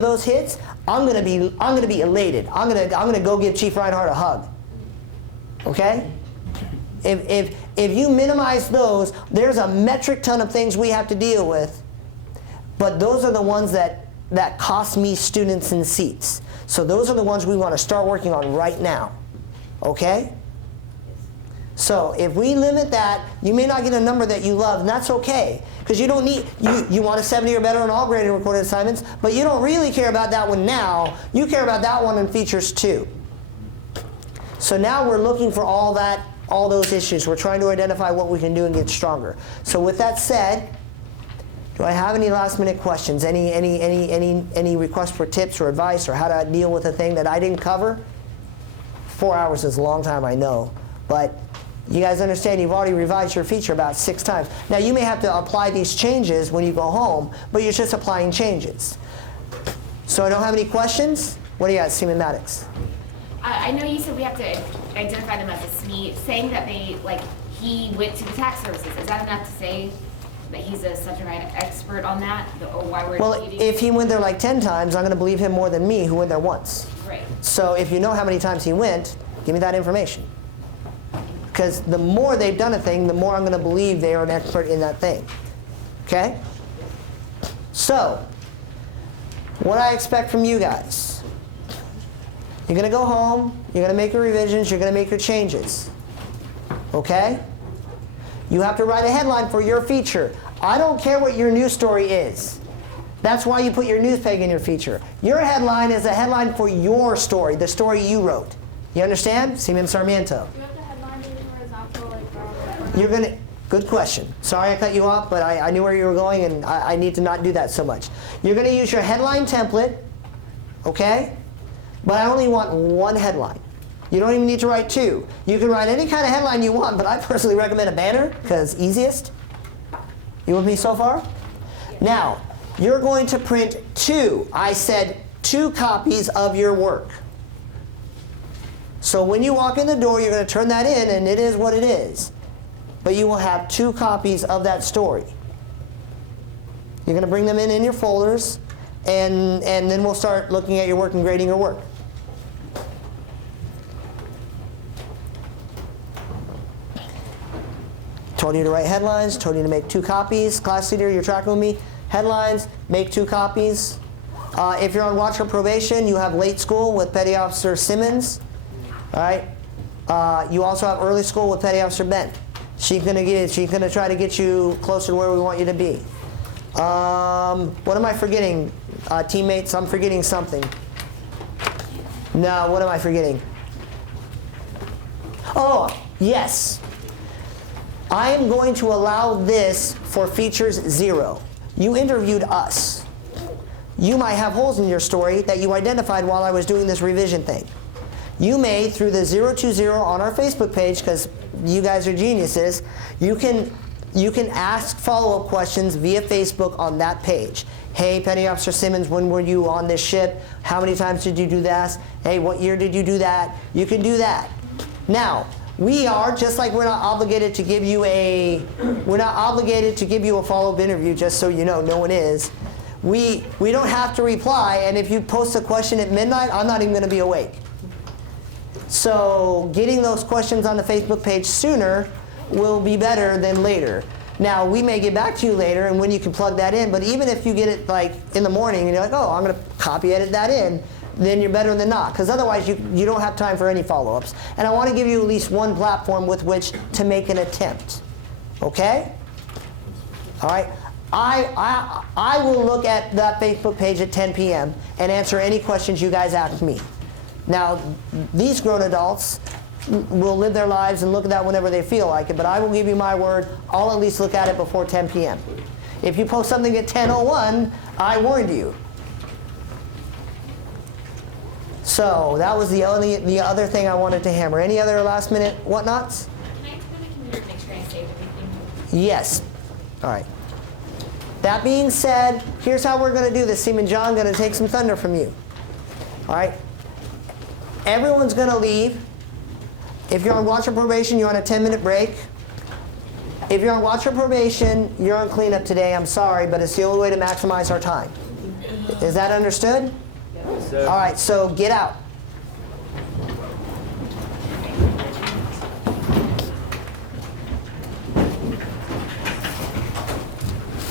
those hits, I'm gonna be elated. I'm gonna go give Chief Reinhardt a hug. Okay? If you minimize those, there's a metric ton of things we have to deal with, but those are the ones that cost me students and seats. So those are the ones we want to start working on right now. Okay? So if we limit that, you may not get a number that you love, and that's okay. Because you don't need, you want a 70 or better on all graded and recorded assignments, but you don't really care about that one now. You care about that one in features too. So now we're looking for all those issues. We're trying to identify what we can do and get stronger. So with that said, do I have any last minute questions? Any requests for tips or advice or how to deal with a thing that I didn't cover? 4 hours is a long time, I know. But you guys understand you've already revised your feature about 6 times. Now you may have to apply these changes when you go home, but you're just applying changes. So I don't have any questions? What do you got, Seaman Maddox? I know you said we have to identify them as a SME. Saying that he went to the tax services, is that enough to say that he's a subject matter expert on that? Or why we're Well, if he went there like 10 times, I'm going to believe him more than me who went there once. Right. So if you know how many times he went, give me that information. Because the more they've done a thing, the more I'm going to believe they are an expert in that thing. Okay? So, what I expect from you guys. You're going to go home, you're going to make your revisions, you're going to make your changes. Okay? You have to write a headline for your feature. I don't care what your news story is. That's why you put your news peg in your feature. Your headline is a headline for your story, the story you wrote. You understand? Seaman Sarmiento. You're going to, good question. Sorry I cut you off, but I knew where you were going, and I need to not do that so much. You're going to use your headline template, okay? But I only want one headline. You don't even need to write 2. You can write any kind of headline you want, but I personally recommend a banner, because easiest. You with me so far? Now, you're going to print 2. I said 2 copies of your work. So when you walk in the door, you're going to turn that in, and it is what it is. But you will have 2 copies of that story. You're going to bring them in your folders, and then we'll start looking at your work and grading your work. Told you to write headlines, told you to make 2 copies. Class leader, you're tracking with me. Headlines, make 2 copies. If you're on watch or probation, you have late school with Petty Officer Simmons. All right. You also have early school with Petty Officer Bent. She's gonna try to get you closer to where we want you to be. What am I forgetting, teammates? I'm forgetting something. No, what am I forgetting? Oh, yes. I am going to allow this for features 0. You interviewed us. You might have holes in your story that you identified while I was doing this revision thing. You may, through the 020 on our Facebook page, because you guys are geniuses, you can ask follow-up questions via Facebook on that page. Hey, Petty Officer Simmons, when were you on this ship? How many times did you do that? Hey, what year did you do that? You can do that. Now, we are, just like we're not obligated to give you a follow-up interview, just so you know, no one is. We don't have to reply, and if you post a question at midnight, I'm not even going to be awake. So getting those questions on the Facebook page sooner will be better than later. Now, we may get back to you later, and when you can plug that in, but even if you get it like in the morning, and you're like, oh, I'm going to copy edit that in, then you're better than not, because otherwise you don't have time for any follow-ups. And I want to give you at least one platform with which to make an attempt. Okay? All right? I will look at that Facebook page at 10 p.m. and answer any questions you guys ask me. Now, these grown adults will live their lives and look at that whenever they feel like it, but I will give you my word, I'll at least look at it before 10 p.m. If you post something at 10:01, I warned you. So that was the other thing I wanted to hammer. Any other last minute whatnots? Can I go to the computer to make sure I save everything? Yes. All right. That being said, here's how we're going to do this. Seaman John, going to take some thunder from you. All right. Everyone's going to leave. If you're on watch or probation, you're on a 10-minute break. If you're on watch or probation, you're on cleanup today. I'm sorry, but it's the only way to maximize our time. Is that understood? Yes, sir. All right, so get out.